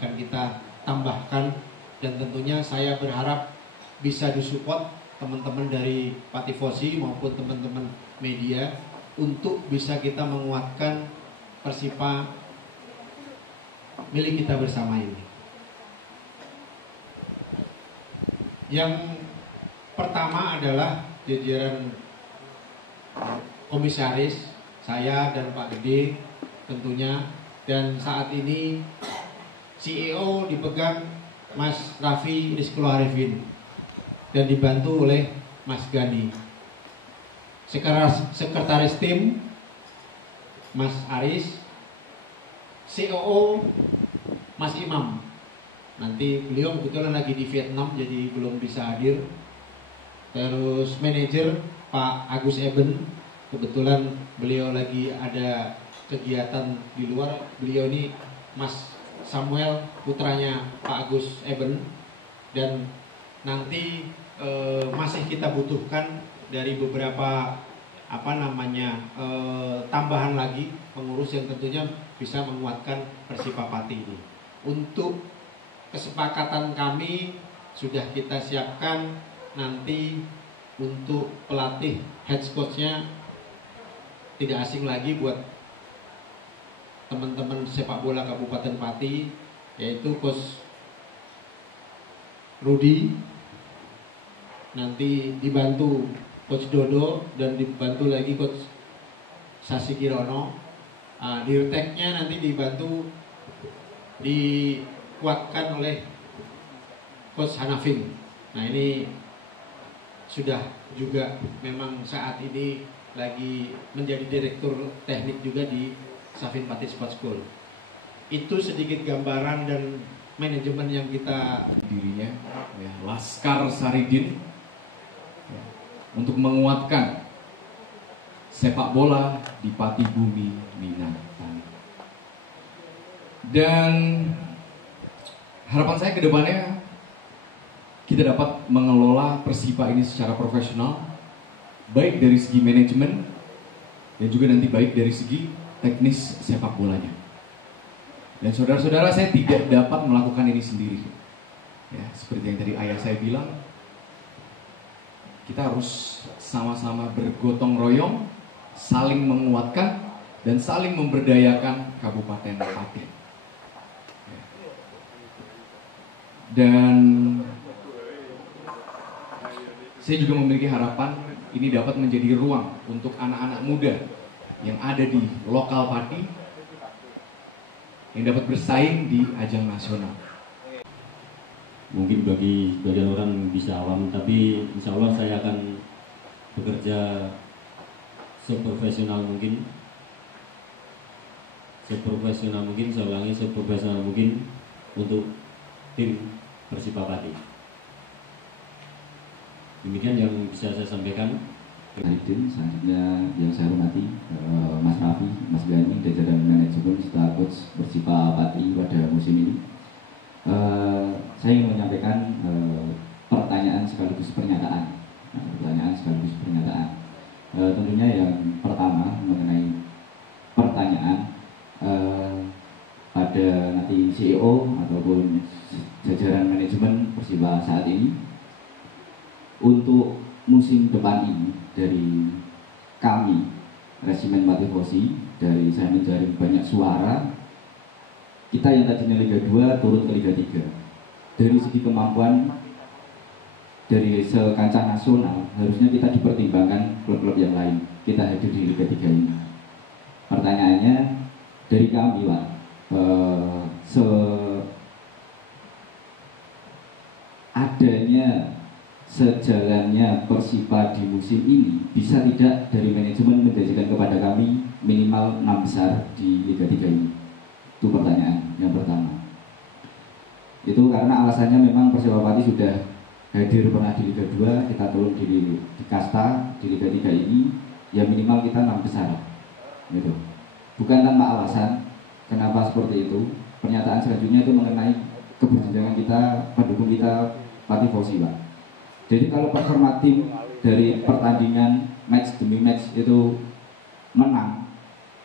akan kita tambahkan, dan tentunya saya berharap bisa disupport teman-teman dari Patifosi maupun teman-teman media untuk bisa kita menguatkan Persipa milik kita bersama ini. Yang pertama adalah jajaran komisaris, saya dan Pak Gede tentunya, dan saat ini CEO dipegang Mas Raffi Rizkyul Arifin dan dibantu oleh Mas Gani. Sekretaris tim Mas Aris, COO Mas Imam. Nanti beliau kebetulan lagi di Vietnam jadi belum bisa hadir. Terus manajer Pak Agus Eben, kebetulan beliau lagi ada kegiatan di luar. Beliau ini Mas Samuel, putranya Pak Agus Eben. Dan nanti masih kita butuhkan dari beberapa tambahan lagi pengurus yang tentunya bisa menguatkan Persipa Pati ini. Untuk kesepakatan kami sudah kita siapkan nanti untuk pelatih head coach-nya tidak asing lagi buat teman-teman sepak bola Kabupaten Pati, yaitu Coach Rudi, nanti dibantu Coach Dodo dan dibantu lagi Coach Sasi Kirono. Dirteknya nanti dikuatkan oleh Coach Hanafin. Nah, ini sudah juga memang saat ini lagi menjadi direktur teknik juga di Safin Pati Sports School. Itu sedikit gambaran dan manajemen yang kita dirinya ya, Laskar Saridin ya, untuk menguatkan sepak bola di Pati Bumi Minangkabau. Dan harapan saya ke depannya kita dapat mengelola Persipa ini secara profesional, baik dari segi manajemen dan juga nanti baik dari segi teknis sepak bolanya. Dan saudara-saudara, saya tidak dapat melakukan ini sendiri. Ya, seperti yang tadi ayah saya bilang, kita harus sama-sama bergotong royong, saling menguatkan dan saling memberdayakan Kabupaten Pati. Dan saya juga memiliki harapan ini dapat menjadi ruang untuk anak-anak muda yang ada di lokal Pati yang dapat bersaing di ajang nasional. Mungkin bagi sebagian orang bisa awam, tapi insya Allah saya akan bekerja seprofesional mungkin, saya ulangi, seprofesional mungkin untuk tim Persipa Pati. Demikian yang bisa saya sampaikan. Hadir selanjutnya yang saya hormati Mas Raffi, Mas Gani, jajaran manajemen serta coach Persipa Pati pada musim ini. Saya ingin menyampaikan pertanyaan sekaligus pernyataan. Tentunya yang pertama mengenai pertanyaan pada nanti CEO ataupun jajaran manajemen Persipa saat ini untuk musim depan ini. Dari kami Resimen Patifosi, dari saya mencari banyak suara, kita yang tadinya Liga 2 turun ke Liga 3. Dari segi kemampuan dari sekancah nasional, harusnya kita dipertimbangkan klub-klub yang lain. Kita hadir di Liga 3 ini. Pertanyaannya dari kami, Pak, adanya sejalannya Persipa di musim ini, bisa tidak dari manajemen menjanjikan kepada kami minimal 6 besar di Liga 3 ini? Itu pertanyaan yang pertama. Itu karena alasannya memang Persipa Pati sudah hadir pernah di Liga 2, kita turun di kasta di Liga 3 ini, ya minimal kita 6 besar gitu. Bukan tanpa alasan kenapa seperti itu. Pernyataan selanjutnya itu mengenai keberjenjangan kita, pendukung kita Patifosi, Pak. Jadi kalau performa tim dari pertandingan match demi match itu menang,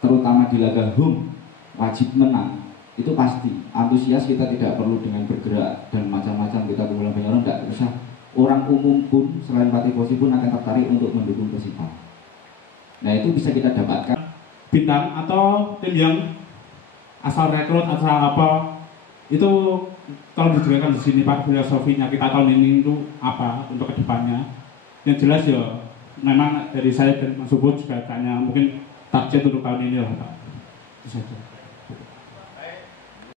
terutama di laga home wajib menang, itu pasti antusias. Kita tidak perlu dengan bergerak dan macam-macam kita kumpulan banyak orang, nggak usah. Orang umum pun selain Patifosi pun akan tertarik untuk mendukung Persipa. Nah itu bisa kita dapatkan bintang atau tim yang asal rekrut asal apa itu. Kalau dijelaskan di sini Pak, filosofinya kita tahun ini itu apa untuk kedepannya? Yang jelas ya, memang dari saya dan Mas Subut juga tanya mungkin target untuk tahun ini lah Pak. Itu saja.